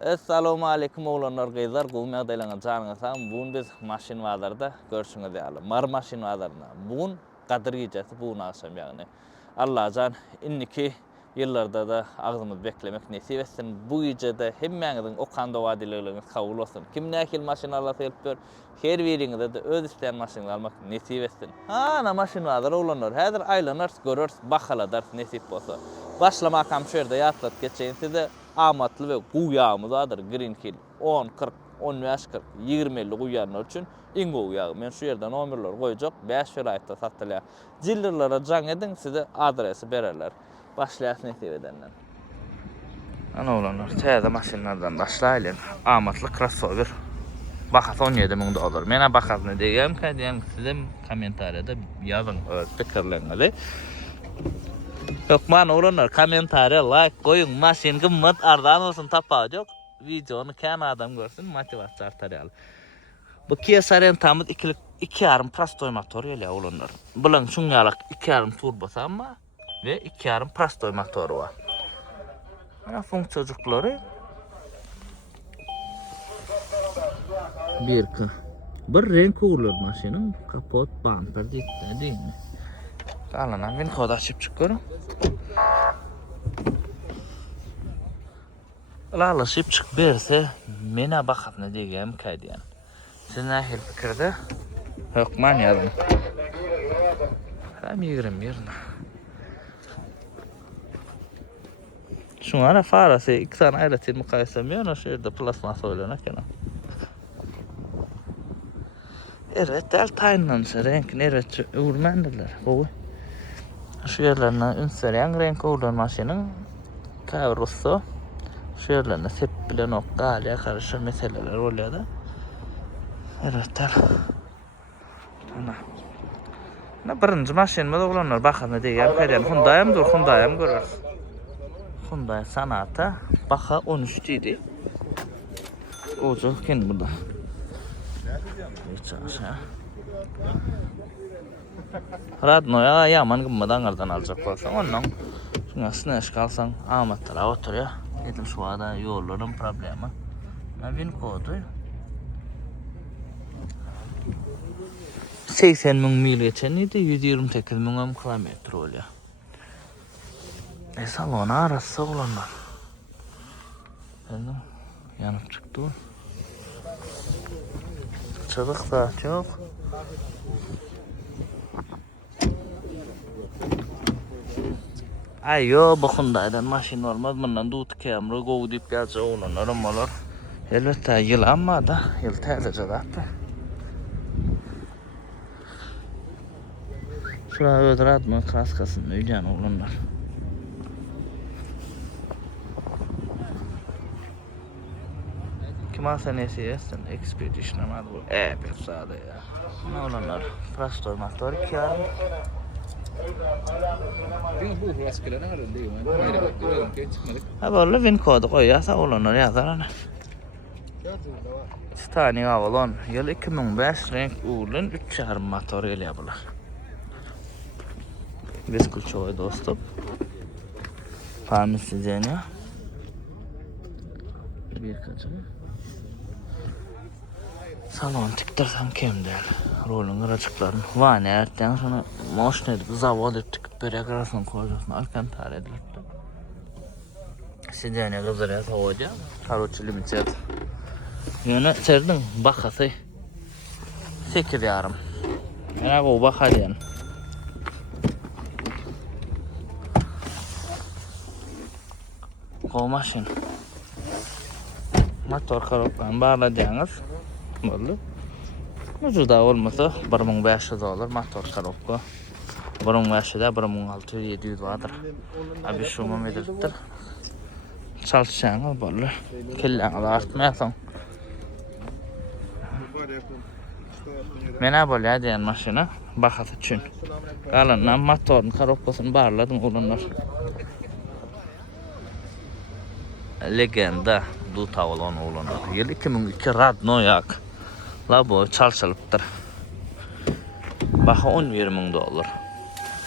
Assalamu alaykum oğlanlar, gayzar. Gowy ýagdaýlaryňa janyňyz sag. Bugün biz maşin bazarda görüşüňiz ýaly. Mar maşin bazarynda. Bugün Gadyr gecesi, bugün akşam ýagny. Allahan inniki ýyllarda da agzymyz beklemek nesip etsin. Bu gecede hemmeňiziň okanda wadileriniz kabul bolsun. Kim nähil maşin alsa elbir, her biriňize de öz isleýän maşyny almak nesip etsin. Ana maşin bazary oğlanlar. Häzir aýlanar görür, bahaladar nesip bolsa. Başlamak hem şu yerde yatlat geçeyim size amatlı ve guyağımız adır Green Hill 10, 40, 15, 40, 20'li guyanlar için ingo guyağı. Men şu yerden nomerler koyacak 5 ayette satılıyor. Cildirlere can edin size adresi bererler. Başlayasın nesip edenler. Ana olanlar teyze maşinlerden başlayalım. Amatlı crossover. Bakas 17 min dolar. Mena bakas ne diyeyim ki diyen size komentariyada yazın fikirlerinizi. Yok man olanlar komentariya like koyun, maşin gımmat ardan olsun tapacak. Videonu kan adam görsün, motivasiya artar ýaly. Bu Kia Sorrento'muz 2,5 Prastoy motoru ýaly olanlar. Bulan şuňalyk 2,5 turbosu amma ve 2,5 Prastoy motoru var. Ana funksiyonçyklary bir renk uğurlar maşinin kapot bumper değil mi? Kalan ben kod açıp çıkıyorum. Alaşıp çık berse mena bakıp ne diyeyim kaydiyan. Siz nähil pikirde? Yok man yazın. Hem yigirim yerine. Şuňa farasy 2 tane aýratyl mukayesem ýa-da şeýerde plasmas oýlanak ýa. Evet, del taýlansa renk nerede urmandylar. Bu şu yerlerine ünseren renk uğurlar maşinin kavrusu. Şu yerlerine sep bilen o galya karışır meseleler oluyor da. Evet, ana birinci maşinime de olanlar bakın ne diyeyim kerem. Hyundai'm görür. Hyundai Sonata baka 13 idi. Oca ken burada. Hiç aşağı. Radno'ya yaman gımmadan ardan alacak olsan ondan şuna eş kalsan amatlara oturuyor. Dedim şu anda yolların problemi. Navin kodu 80 min mil geçen idi 128 min kilometre oluyor. Salona arası olanlar. Yanıp çıktı. Çabuk da çok. Ayo bu Hyundai'dan maşin olmaz. Bundan dut kamera go dip gelce olanlarım olur. Elbette yıl amma da yıl tezece zaten. Şuraya ödüratma kaskasını öyle olanlar. Kima senesi yesin Expedition ama bu evet sade ya. Ne olanlar? Prastoy motor kâr. Bu raskıla ne kadar değil mi? Hayır bak görelim ki çıkmadık. Ha böyle vin kodu koyarsa olanlar yazar ana. Stani Avalon yıl 2005 renk uğurlan 3,5 motor geliyor bunlar. Biz kulçoy dostum. Famis sizene. Bir kaçın. Salon tiktirsem kemder. Rolun açıklarını. Vane erten sonra moşne edip zavod ettik. Börek arasını koyacaksın. Alkantar edilip. Sizene kızaraya savaca. Karoçu limited. Yine serdin bakası. 8,5. Yana o bakar yani. Kol maşin. Motor karoplan bağlayacağınız. Böyle. Ucuda olmasa 1500 dolar motor karopka. 1500'de 1600-700 vardır. Abi şu memlekettir. Çalışacağınız böyle. Kelleğinizi artmayasın. Mena böyle diyen maşına bakat için. Kalandan motorun karopkasını bağladım olanlar. Legenda dut Avalon olanlar. Yıl 2002 Radno yak. La bu çalışılıptır. Baka 11 min dolar.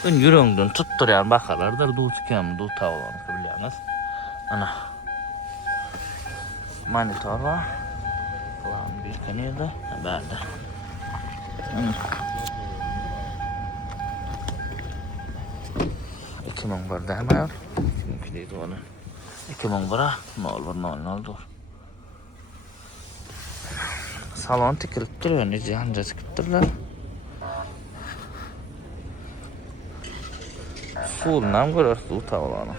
Ön yüreğinden tutturan bakalardır. Dut Avalon biliyorsunuz. Ana. Monitör var. Ulan bir kanıydı. Böyle. 2001 değil mi? Çünkü değil onu. 2001'a ne olur. Salon tikilip duruyor. Ne cihanca tikiliptirler. Suğundan görür su tavalanı.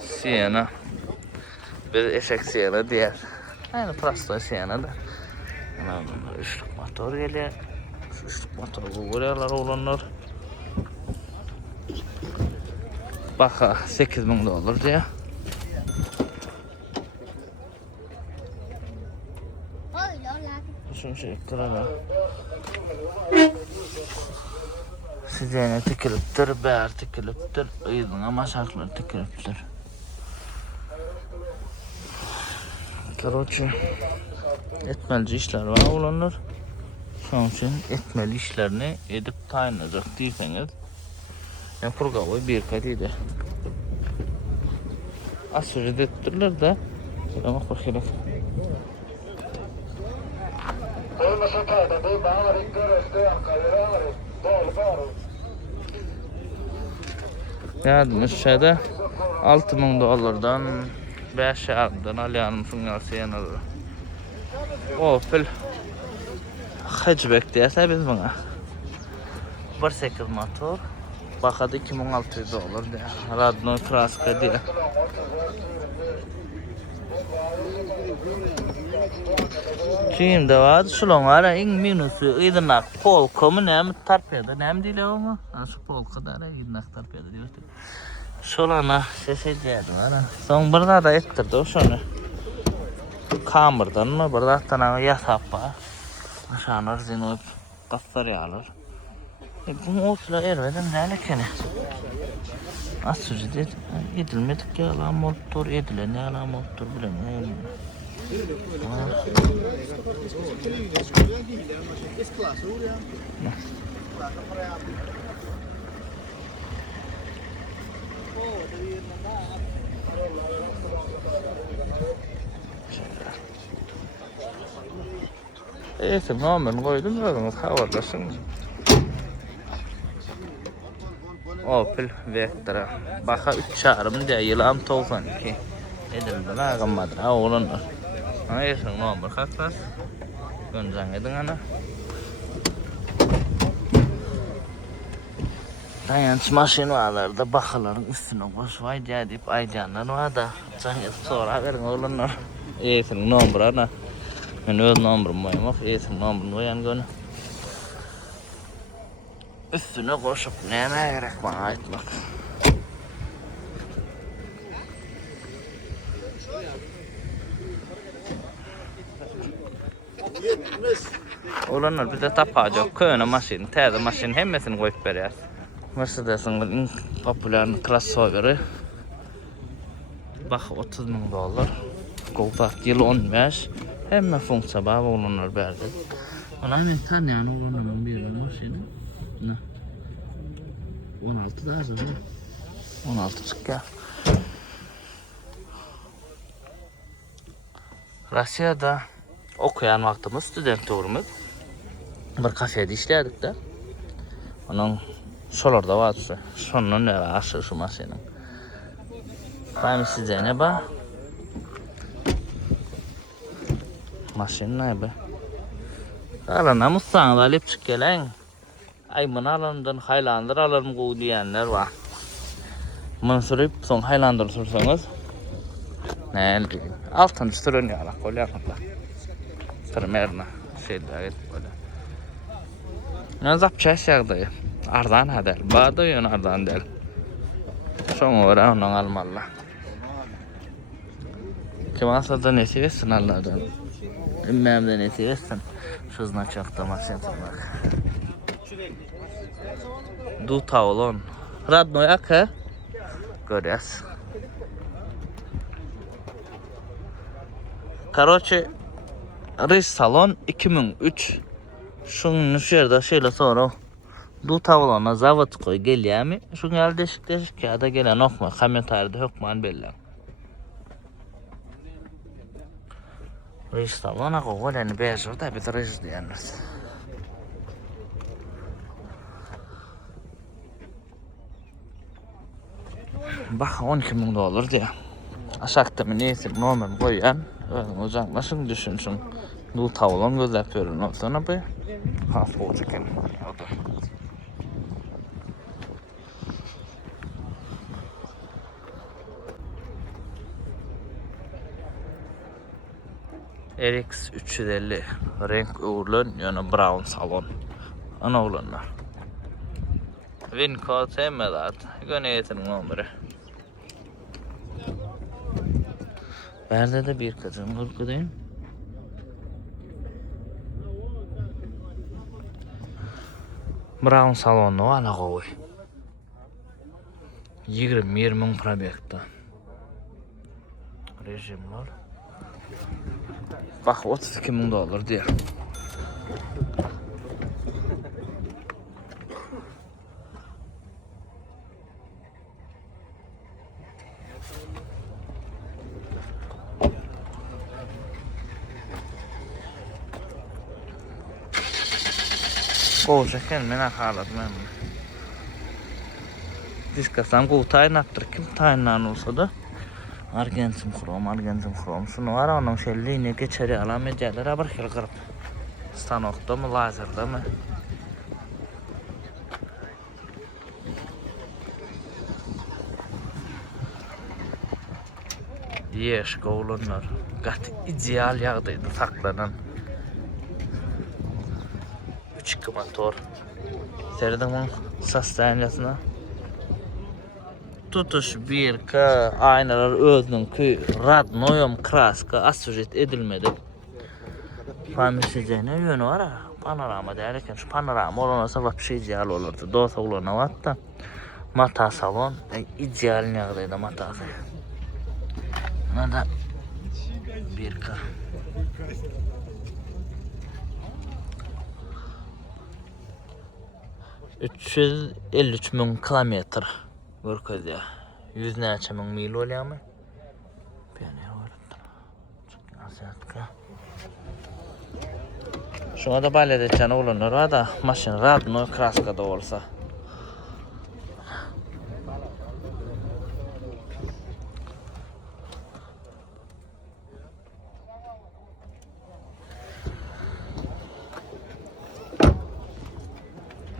Siyana. Bir eşek siyana diğer. Aynı prosto siyana da. Üçlük motor geliyor. Üçlük motor bu buraya olanlar. Baka $8.000 diye. Şunu şey kırala. Sizene tikiliptir, beğer tikiliptir, ıydın ama şarkılar tikiliptir. Короче, etmelici işler var olanlar. Şunun için etmeli işlerini edip tayinleyecek deyseniz. Yani kurgavayı bir katıydı. Az sürede ettirler de. Ama korkuyorlar. Yardım aşağıda $6.000'dan 5.000'dan alyanım şunlarsa yanılır. Opel hatchback diyese biz buna. 1.8 motor. Bakada $2.600 diye. Radno kraska diye. Şimdi var şunlara en minusu idnak polkomu nem tarpeda nem dile onu. Şu polkada da idnak tarpeda diyor. Şolana seseceğim var. Son burada da ettirdi o şunu. Kamerdan mı burada tana yasappa. Aşağılar zinop kastar yağlar. Bu otla erveden ne lekene. Asıl dedi edilmedik ya lan motor edilen ya lan motor bilemiyorum. Evet, normal koydum gördünüz havadasın. Opel Vectra. Baka 3.5 diye yılan 92. Edildi la gammadı oğlanlar. Evet, normal kalkmaz. Göncan edin ana. Dayanç maşin varlarda bakaların üstüne koş vay diye deyip aycanlar var da. Can edip sonra verin oğlanlar. Evet, normal ana. Ben öz numaram var ama esim numaram var yani gönül. Üstüne koşup neme gerek bana aytmak. Olanlar bir de tapacak köyüne maşin, teyze maşin hemmesini koyup veriyor. Mercedes'in en popüler crossoveri. Bak $30.000. Kolpak yılı 15. Hemme funksiya bağlı olanlar berdi. Ona ben tanıyan olanların biri maşini. Ne? 16 da hazır mı? 16 çıkıyor. Rusya'da okuyan vaktimiz student turumuz. Bir kafede işlerdik de. Onun şolarda vardı. Sonunun ne var şu maşinin. Ben size ne var? Maşin ne be? Alana Mustang alıp çıkelen. Ay bunu alandan Highlander alırım bu diyenler var. Bunu sürüp son Highlander sürsanız ne diyeyim? 6. sürün ya kolye yapmakla. Primerna şeyde evet böyle. Ne zapça şeyde ardan hadel. Bağda yön ardan del. Son ora onun almalı. Kim aslında ne seversin Allah'dan. Emmem de ne seversin. Şu znaçakta maşin tırnak. Du tavlon. Radno yakı. Görüyoruz. Короче, Riz salon 2003. Şunun şurada şöyle sonra Du tavlana zavod koy gelýärmi? Şu gel deşik ýa-da gelen okma. Kommentaryda hökman belli. Reis tavlana goýany beýjir da bir reis diýenler. Bak 12.000 dolar diye. Aşakta mı neyse normal koyan. Uzaklaşın düşünsün. Du tavlan gözlep verin. Sonra bu hafif olacak yani. RX 350 renk uğurlan yani brown salon. Ana olanlar. Vinco temelat. Göneyetinin numara. Berde de bir kadın korkudayım. Brown salonu ana koy. 20 probekta. Rejimler. Bak 32.000 dolar diye. Kovuşakken mena haladım ben. Diskasam kovtayın attır kim tayından olsa da argentim krom şunu var onun şelliğine geçeri alamayacaklar abar kil kırıp stanokta mı lazerda mı yeşke olanlar gat ideal yağdaydı saklanan 3.2 motor serdimin sastancasına tutuş 1K aynalar özününki radnoyum kraska asüjet edilmedi. Famisizene yönü var ha. Panorama derken şu panorama olmasa vapşi ideal olurdu. Dosa olana vatta mata salon ideal nağdaydı matası. Nada 1K 353.000 kilometre görköz ya. 100 näçe miň mil bolýarmy? Beni öwrüpdir. Asatka. Şuna da balet etjän oglanlar da maşyn radno kraskada bolsa.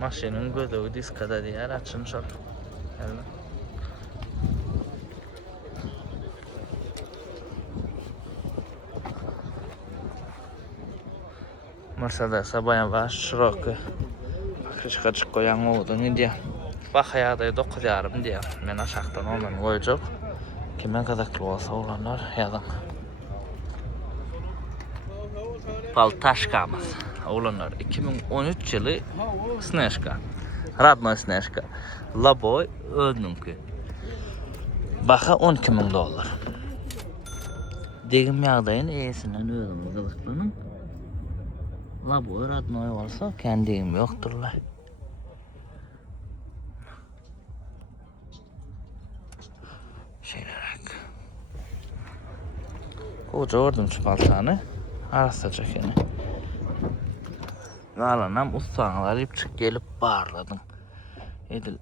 Maşynyň gözegi diskada diýär açynşar. Mercedes bayan baş şirokky. Krişka çık koyan oldu ne diye. Bak hayada 9 yarım diye. Men aşaktan ondan koyacak. Kime kadaklı olsa olanlar yazan. Paltaşkamız. Olanlar 2013 yılı Sneshka. Radno Sneshka. Laboy özününki. Baka 12.000 dolar. Degim yağdayın iyisinden özüm kılıklanın. Laboy Radno'ya olsa kendim yokturlar. Şeylerek. Koca ordum şu paltanı. Arasacak yani. Alanam ustaňlar ipçik gelip barladım. Edil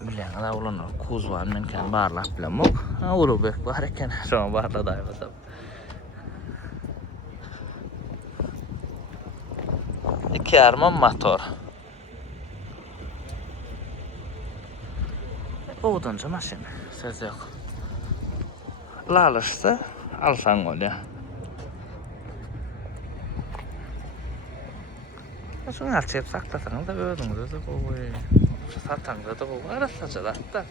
bilen da ulanlar kuz var menken barlap bilen bok. Ulubek bar eken şoň barlada aýbasam. İki arman motor. Oğudunca maşin söz yok. Lalışsa alsan bolýar. Şunu alçıp saklasanız da özünüz de koy. Satanızda da koy. Arasacalar da.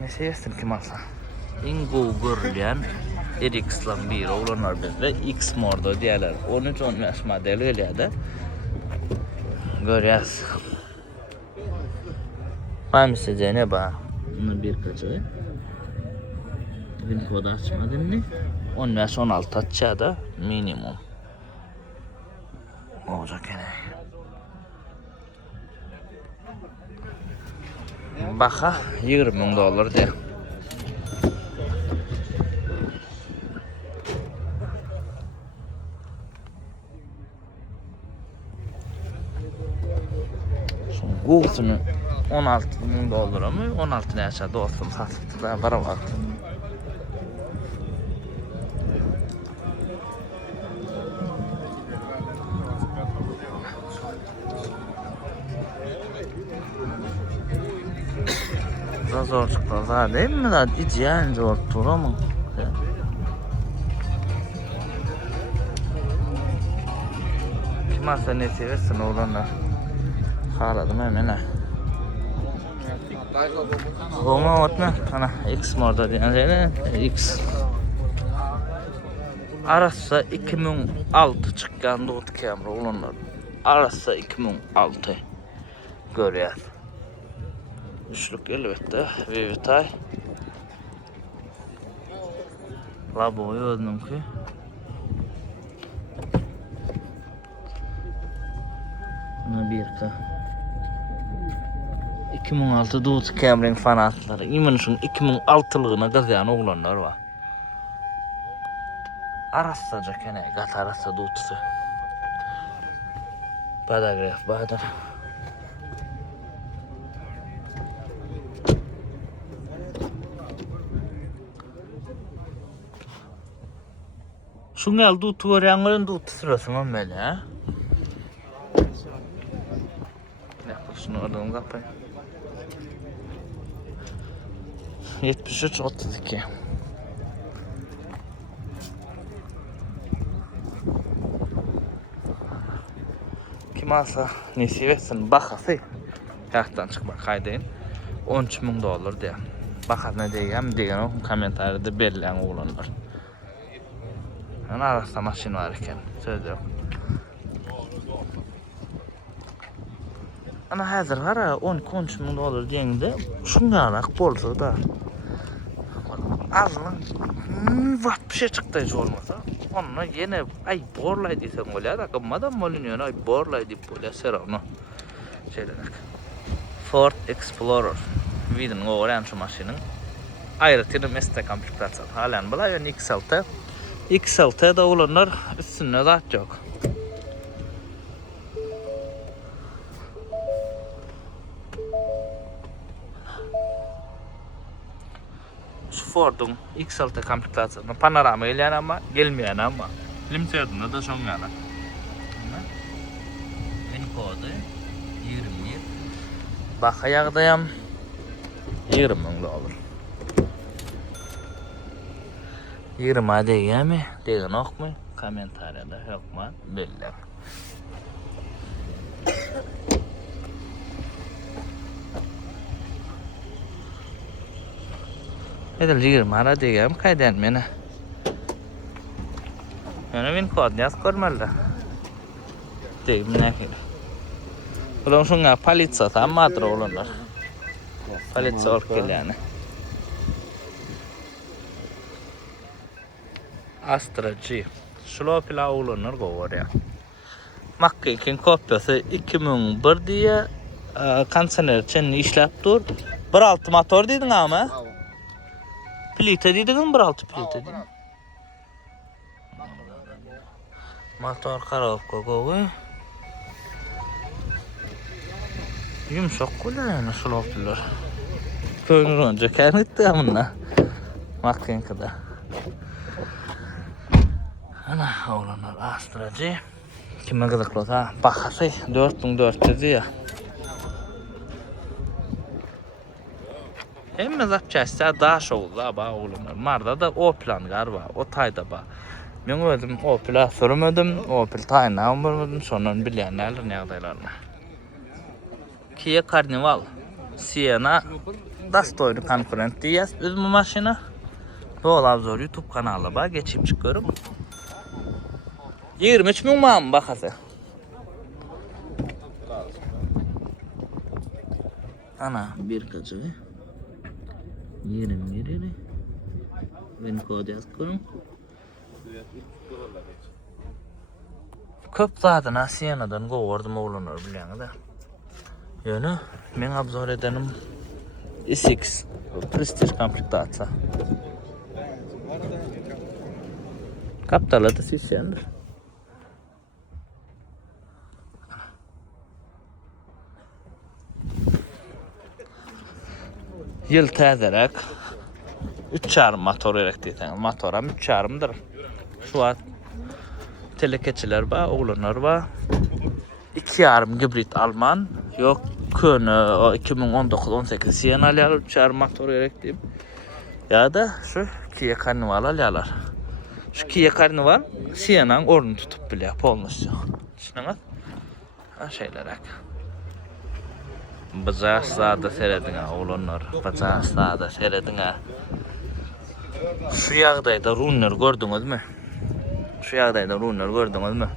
Ne seversin kim alsa? Ingo görülen RX-lan bir olanlar bizde X model diyorlar. 13-15 model öyle de. Görüyoruz. Hangisi ne ba? Bunun bir kaçı. Bin kodu açmadın mı? 15-16 açacağı da minimum. Olacak yani. Baha $20.000 diye. Google'sunu $16.000 mı? 16 ne yaşa dostum satıp da para var. Zor çıktı zaten değil mi da hiç yani zor tuttu ama. Kim alsa ne seversin oğlanlar. Haladım hemen ha. Olma otma. Ana X model yani X. Arası 2006 çıkan dot kamera olanlar. Arası 2006 görüyor. Üçlük elbette Vivitay. Laboyu öldüm ki. Buna bir ka. 2006 dot kameranın fanatları. İmin şun 2006'lığına gazayan oğlanlar var. Arassaca kene gat arassa dotsu. Paragraf badar. Şunga aldı tuğrağın dut sırasına mele ha. Ne şunu oradan kapay. 73-32. Kim alsa nesi versin bakası. Yaktan çıkmak kaydayın. $13.000 diye. Bakar ne diyeceğim o komentarda belirleyen oğlanlar. Yani arasında maşin var iken söz yok. Ana hazır var ha $13.000 diyende şunga alak bolsa da. Azlan vart bir şey çıktı hiç olmasa. Onunla yine ay borlay diysen öyle da kımmadan moliniyor ay borlay deyip böyle ser onu. Şeylenek. Ford Explorer. Vidin oğlan şu maşinin. Ayrıca mesle komplikatsal. Halen bula yani XLT. XLT'de olanlar üstünde zat yok. Şu Ford'un XLT komplikasyonu panorama gelen ama gelmeyen ama limsiyadına da son yana. En kodu 20. Bak ayağdayım $20.000. 20 değil mi? Değil yok mu? Komentarda yok mu? Belli. Edil 20 ara diyeceğim kayden mene. Yani ben kod yaz kormalı. Değil mi ne ki? Ulan şuna palit satan madra olanlar. Palit sor yani. Astra G. Şulopila olanlar govar ya. Makkikin kopyası 2001 diye kansener için işlep dur. 1.6 motor dedin ama. Plite dedin 1.6 plite dedin. Motor karavka koy. Yumuşak koylar yani şulopilar. Köyünür önce kenditti amına. Makkin kadar. Ana oğlanlar Astra G. Kime gıdıklı ha? Bakası 4400 ya. Hem zapçası daha şoğlu ba oğlanlar. Marda da Opel galiba. O tayda ba. Ben öldüm Opel'a sürmedim. Opel tayına almadım. Sonra bilenler ne adaylarına. Kia Carnival. Sienna. Dastoylu konkurent diyez. Biz bu maşina. Bu olabzor YouTube kanalı ba. Geçip çıkıyorum. 23.000 mı bakası? Ana bir kaçı? 20 ben kod yazıyorum. Köp zaten Asiyana'dan kovardım oğlanlar bilen de. Yani ben abzor edenim SX Prestige komplektacja. Kaptalı da sisyendir. Yıl təzərək 3,5 motor elektrikten. Motoram 3,5'dır. Şu an telekeçiler var, oğlanlar var. 2,5 hibrit Alman. Yok, könü 2019-18 siyen alyalar 3,5 motor elektriyim. Ya da şu Kia Carnival alyalar. Şu Kia Carnival siyenin orunu tutup bile polnosyo. Düşünün ha şeyler. Bıcaq sağda seyredin ha oğlanlar. Bıcaq sağda seyredin ha. Şu yağdayda runner gördünüz mü? Şu yağdayda runner gördünüz mü?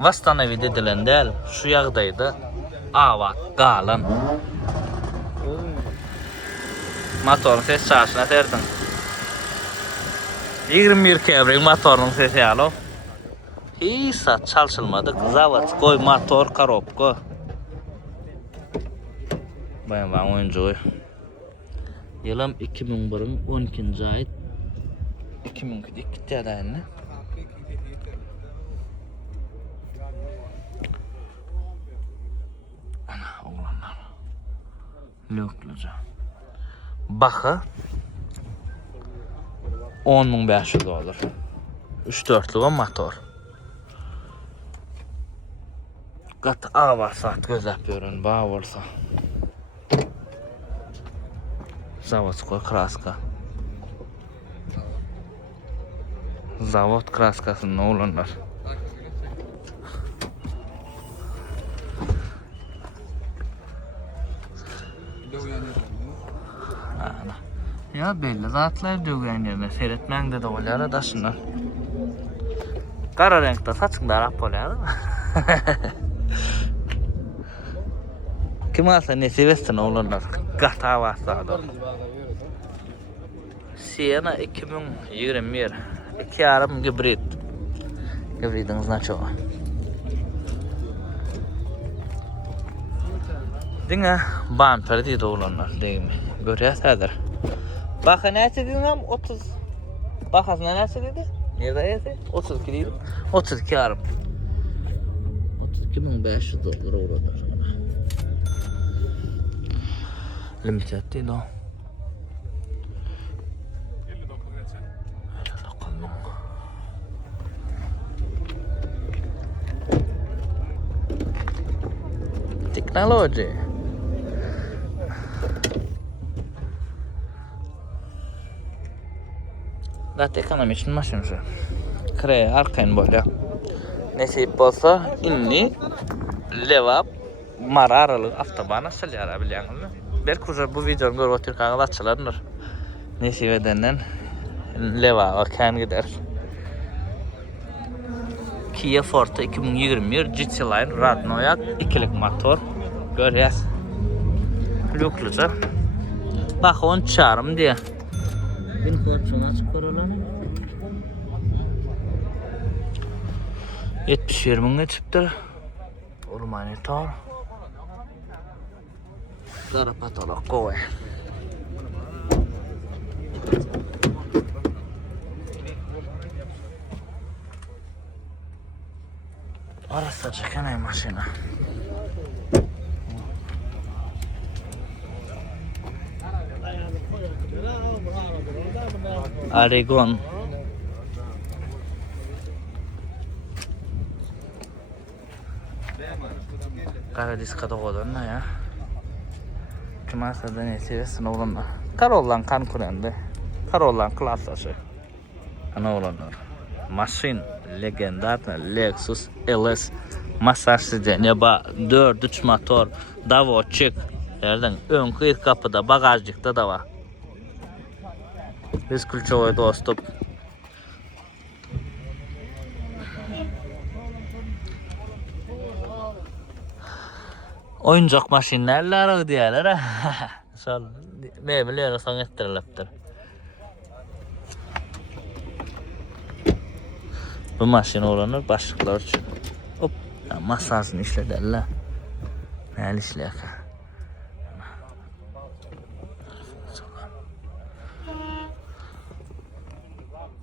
Vastanavi dedilen değil. Şu yağdayda avat qalan. Motorun ses çarşına terdin. 21 kevring motorun sesi alo. Hiç saat çalışılmadı. Zavodskoy motor коробка. Bayan ben oyuncu. Yılım 2001'in 12. ayet. 2002 tədəyini. Ana oğlanlar. Lükluca. Bakı 10.500 olur. 3-4'lü motor. Qat ava saat gözləp görün, bağ olsa. Zavodskoy kraska. Zavod kraskasının oğlanlar. Ya belli zatlar dövgen yerine seyretmen de olar adasınlar. Kara renkte saçında Arap olar. Kim alsa ne seversin oğlanlar. Gata vasada. Siena 2021. 2,5 hibrit. Hibridin značio. Dinga bumper deydi oğlanlar değil mi? Görüyorsadır. Bakın ne dedin 30. Bakasına ne dedi? Nerede yedi? 32 değil. 32,5. 32.500 dolar oğlanlar. Limited değil o. Teknoloji. Zaten ekonomik maşın şu. Kreye arkayın böyle. Nesip olsa inni levap mara aralığı avtobana salyara biliyorsunuz mu? Belki уже bu videonu görüp otururken açılırlar. Nesip edenden levap kan gider. Kia Forte 2021 GT Line Radnoyak 2'lik motor. Görüyoruz. Lükluca. Bak 10 çarım diye. Bin korçunu açıp koralanı. 70-20 geçiptir. Urmanitor. Kara patolog koy. Arası çekene maşina. Aragon. Kara diskada koydun ya. Cumartesi ne seversin oğlanlar. Karollan konkurenti. Karollan klasası. Ana oğlanlar. Maşin legendarna Lexus LS masajlı neba 4-3 motor davotçuk yerden ön kıyık kapıda bagajcıkta da var. Biz Kulçovoy dostum. Oyuncak maşinlerle diyorlar ha. Sol mebelleri son ettiriliptir. Bu maşin olanır başlıklar için. Hop, masasını işlederler. Nəli işləyək?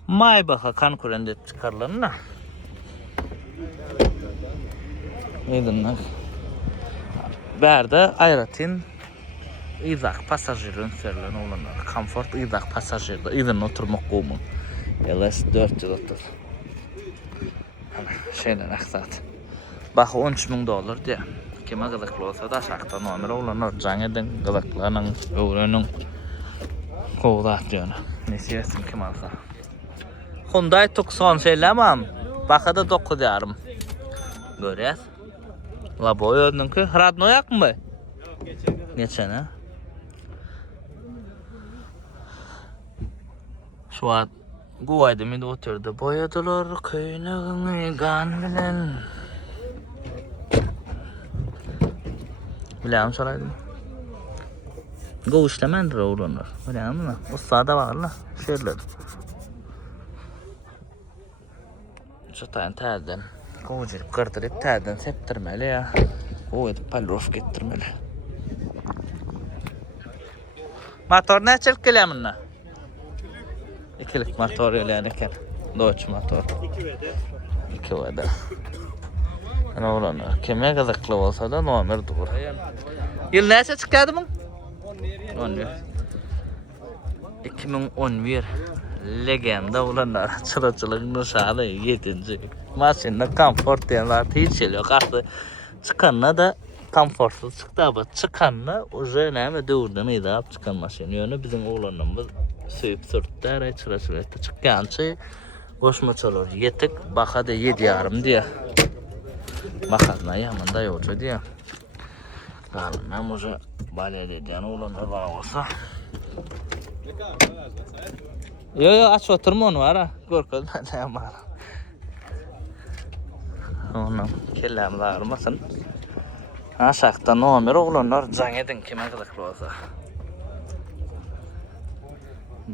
Maybach'a konkurent edip çıkarılanına. Neydin lan? Berde ayratin izak pasajirlerin serilen olanlar. Komfort izak pasajirde. İzin oturmak kumun. LS 430. Şeyden aksat. Bak $13.000 diye. Kime gıdıklı olsa da aşağıda nomer olanlar. Caneden gıdıklarının, öğrenin kovda diyor. Nesi yesin kim alsa. Hyundai Tucson şeylemem. Bakada 9 yarım. Görüyoruz. La boy ödünki. Radno yak mı? Geçen ha. Şu an Guvayda mıydı oturdu. Boyadılar köyünü gan bilen. Bileyim soraydım. Go işlemendir oğlanlar. Bileyim mi? Ustada varlar. Şöyle. Şu tane terden. Kovacılık kırdırıp terden septirmeli ya. O edip palrof getirmeli. Motor ne çelk geliyor bununla? İkilik motor yani eken. Dodge motor. 2 veda. Ne olanlar? Kime gazıklı olsa da nomer dur. Yıl neyse çıkardı mı? 11. 2011. Legenda olanlar. Çırıçılık nuşalı 7. Maşinle konfort diyenler hiç şey yok. Artık çıkanla da konforsuz çıktı ama çıkanla üzerine mi dövürdüğünü idap çıkan maşin. Yani bizim oğlanımız söyüp sürttü. Çırıçılıkta çıkan şey koşmaçalar yetik. Baka da 7 yarım diye. Bakadına yanında yolcu diye. Kalmam uca balya dediğin oğlanlar var olsa. Yo aç oturma onu var ha. Korkuz ben de yamarım. Onun kellemle ağırmasın. Aşağıda nomer oğlanlar can edin kime kılıklı olsa.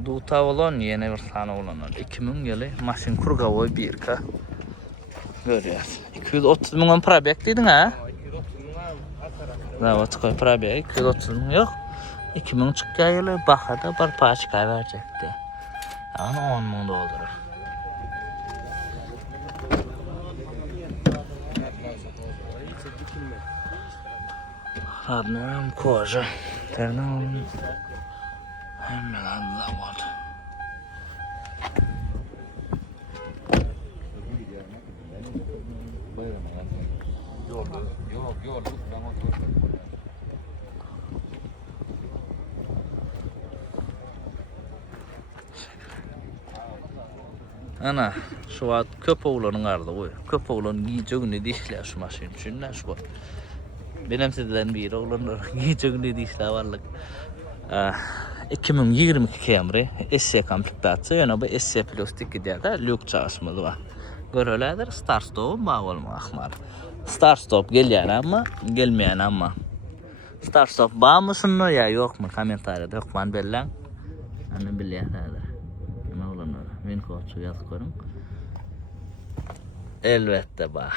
Duta olan yeni bir tane oğlanlar. 2000 yılı maşin kurgavoy 1K. Görüyoruz. 230 milyon para bekliydin ha? Zavat koy para bek. 230 milyon yok. 2000 çıkka yılı bakada bir paçka verecekti. Yani $10 milyon. Radno'yum koca. Ternon. Hemen zaman. Yok. Ana şu an köp oğlanın ardı koy. Köp oğlanın giyeceğini dişler şu maşin için şu var. Benim sizden bir oğlanlar giyeceğini dişler varlık. 2022 Camry SC komplektatsiya yana bu SC plastik gidiyor da lük çalışmalı var. Görüyorlardır start stop bağlı akmar. Start stop geliyor ama gelmeyen ama. Start stop bağ mısın ya yok mu komentarda yok man bellan. Anne biliyorlardır. Ne olanlar? Ben koçu yazıyorum. Elbette bak.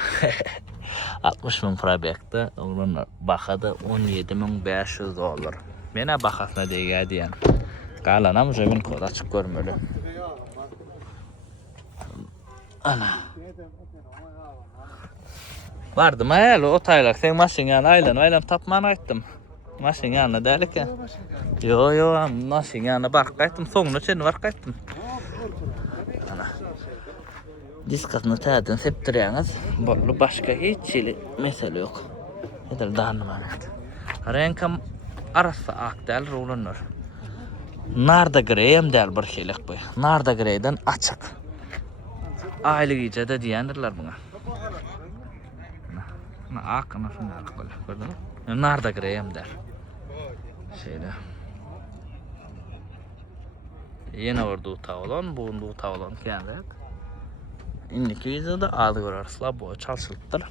60 bin probekte olanlar bakada $17.500. Mene bakasına değer diyen. Kalanam zemin kod açık görmeli. Ana. Vardım ayal o taylak sen maşin yanı aylan tapman ayttım. Maşin yanına delik ya. Yo maşin yanına bark ayttım sonunu sen bark ayttım. Ana. Diskasını tədin septirəniz. Bollu başka hiç mesele yok. Nedir daha nümanet. Renkam arası akdel rolunur. Narda greyem del bir şeylik bu. Narda greyden açık. Aile gece de diyendirler buna. Akına şunu ak böyle. Gördün mü? Narda greyem der. Şeyde. Yine orada utavalon, buğunda utavalon kendiler. İndiki videoda adı görürsüler. Bu çalışılıptır.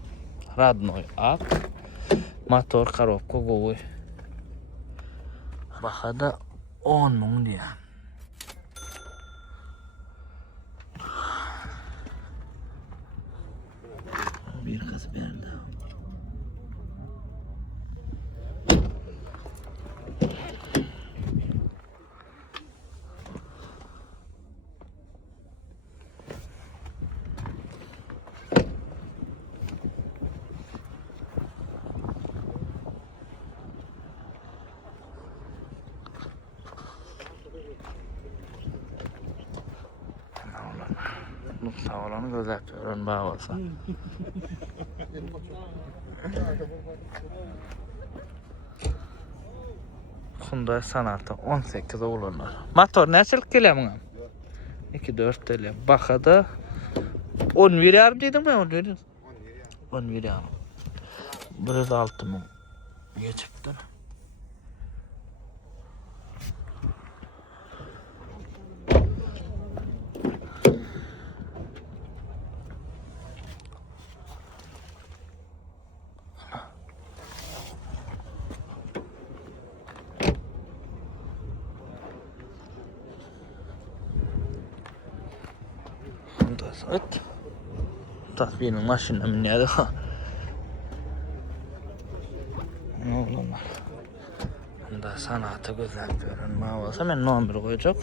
Radnoy ak. Motor karopka kovuy. Bakada 10 milyon diye. Bir kız berdi. Oğlanı gözlep görün bağ olsa. Hyundai Sonata 18 oğlanlar. Motor neçilik geliyor buna? 2-4 tele. Bakada 10 veriyorum dedim mi? 10 veriyorum. 10 veriyorum. 106 mı? Geçiptir. Evet. Tasbihin maşinle mi neydi? Ne oğlum var? Bunda sanatı güzel görünme olsa ben numara koyacak.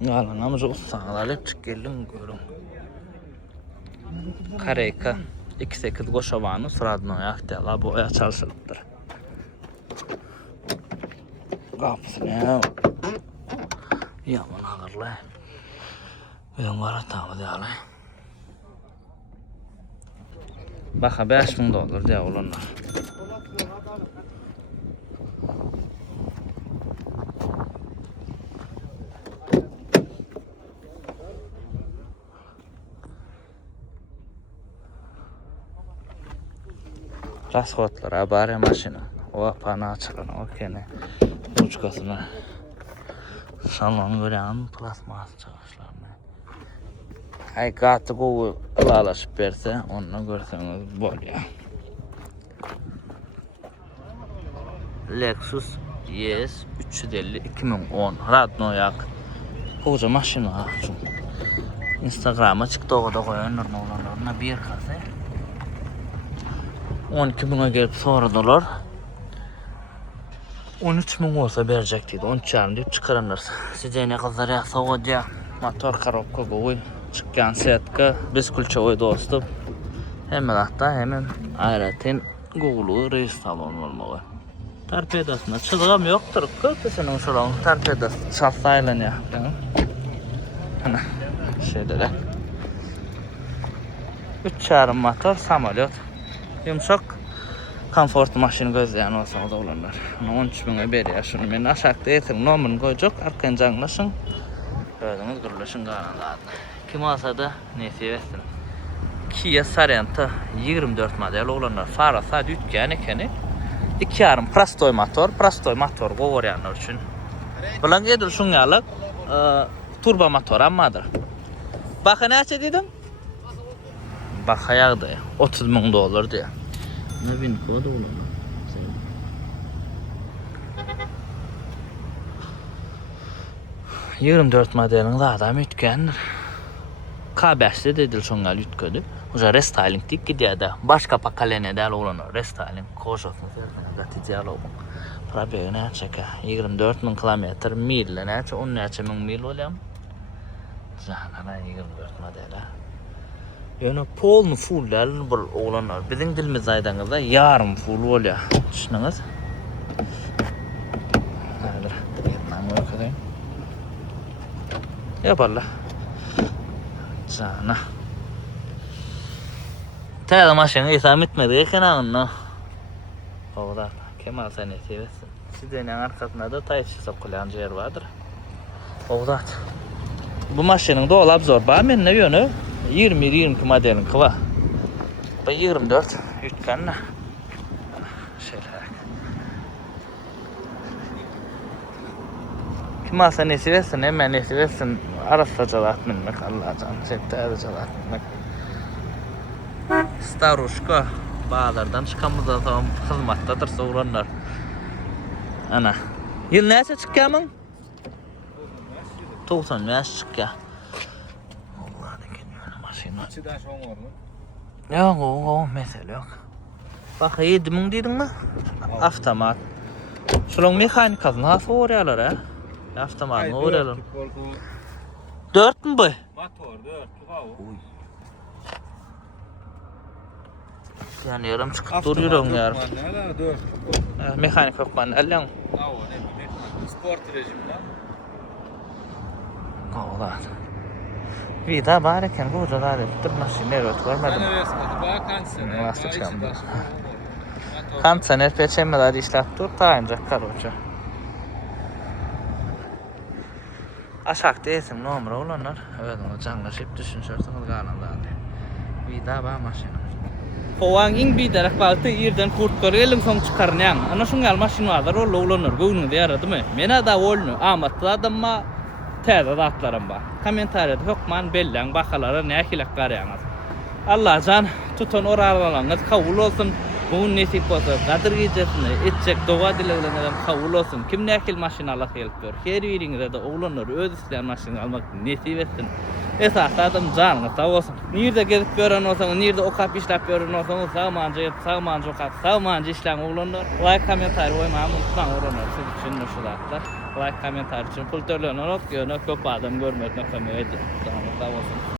Galanamızı ustalar alıp çık geldim görün. Kareyka 2.8 koşavanı sıradına ayakta bu aya çalışılıptır. Kapısı ne? Yaman ağırlı. Ben var hatamı diyalı. Baka $5.000 diye olanlar. Rasxotlar, bari maşina. O pana açılan, o kene. Uçkasına. Salon gören plasmas çalışlarını. Ay katı kovu alalaşıp verse, onu görseniz bol ya. Lexus ES 350 2010 Radno yakıt. Koca maşina. Instagram'a çıktı o da koyanlar ne olanlarına bir kase. 12 buna gelip sordular. 13.000 olsa verecektiydi. 13.500 deyip çıkarınlar. Size ne kadar yaksa hoca. Motor karabka koy. Çıkan setka. Biz kulça oy dostum. Hemen hatta hemen ayratin Google'u reis salonu olmalı. Tarpedasında çılgım yoktur. Kırpısının şuran tarpedası çalsayla ne yaptın? Hana şeyde de. 3.5 motor samolyot. Yumuşak konfortlu maşını gözleyen olsa o da olanlar. 13.000'e beri şunu ben aşağıda yetim numarını koyacak. Arkan canlaşın. Gördüğünüz gürleşin kanallarına. Kim olsa da neyse versin. Kia Sorento 24 model olanlar. Fara sadece ütken ekeni. 2.5 Prastoy motor kovayanlar için. Bulan gedil şungalık turbo motor ammadır. Baka neçe dedim? Baka yağdı ya. $30.000 diye. Ne bin kodu olanlar. 24 modelin adam ütkendir. K5'de dedil şungal ütködü. Oja restyling dik gidiyor da. Başka pakalene de olanlar. Restyling koşasını serden gatici alalım. Probeye ne çeka? 24.000 kilometre mille ne çeka? 10.000 mil olayım. Canana 24 model ha. Yani polnu fuller bu olanlar. Bizim dilimiz aydanızda yarım full oluyor. Düşününüz. Hadi. Vietnam ülkedeyim. Yaparlar. Cana. Tayda maşını isam etmedi. Kenanın. Oğlan. Kemal sen etiyorsun. Sizenin arkasında da Tayyipçi sokulan yer vardır. Oğlan. Bu maşının dolap zor. Ben ne yönü? 20-22 modelin kıva. Bu 24. Ütken ne? Şeyler. Kemal sen etiyorsun. Hemen etiyorsun. Arasla çalat minmek Allah canım. Septerde çalat minmek. Staruşka. Bağlardan çıkamızda tamam hizmettadır soğuranlar. Ana. Yıl neyse çıkkamın? 90 yaş çıkka. Allah'ın kendine maşina. İçiden şu an var mı? Yok o mesele yok. Bak 7.000 dedin mi? Avtomat. Şunun mekanikasını nasıl uğrayalar ha? Avtomatını uğrayalar. 4 mü bu? Motor 4 tuhavu. Yani yarım çıkıp duruyorum yarım. Mekanik yok bana elden. Avo ne bileyim. Sport rejimde. Oğlan. Vida bareken bu da dur maşinler öt görmedim. Sana versin. Bak kanser. Nasıl çıkamdı? Kanser peçemeler işlep dur ta ancak karoça. Aşak değilsin numara olanlar. Evet onu canlaşıp düşünürsünüz kanaldan. Vida ba maşina. Kovangin bir derek baktı yerden kurtkar gelin son çıkarnayan. Ana şungal maşin vardır o lowlanır göğünü yaradı mı? Mena da olnu amatlı adamma täze zatlarım ba. Komentarda hokman bellan bakalara ne hilak garayanız. Allah can tutun oralarınız kabul olsun. Bu nesip olsa kadir gecesini etcek doğa dileğinden kabul olsun. Kim ne hil maşinalar help gör. Her birinizde de oğlanlar öz isteyen maşina almak nesip etsin. Esas adam canına sağ olsun. Nerede gezip gören olsanız, nerede okap işlep gören olsanız sağmancı okap, sağmancı işlem oğlanlar. Like, komentar koymayı unutmayın oğlanlar. Siz için meşhulatlar. Like, komentar için pul törlüğüne not görüyor. Köp adam görmediğine kamera edin. Sağ olsun.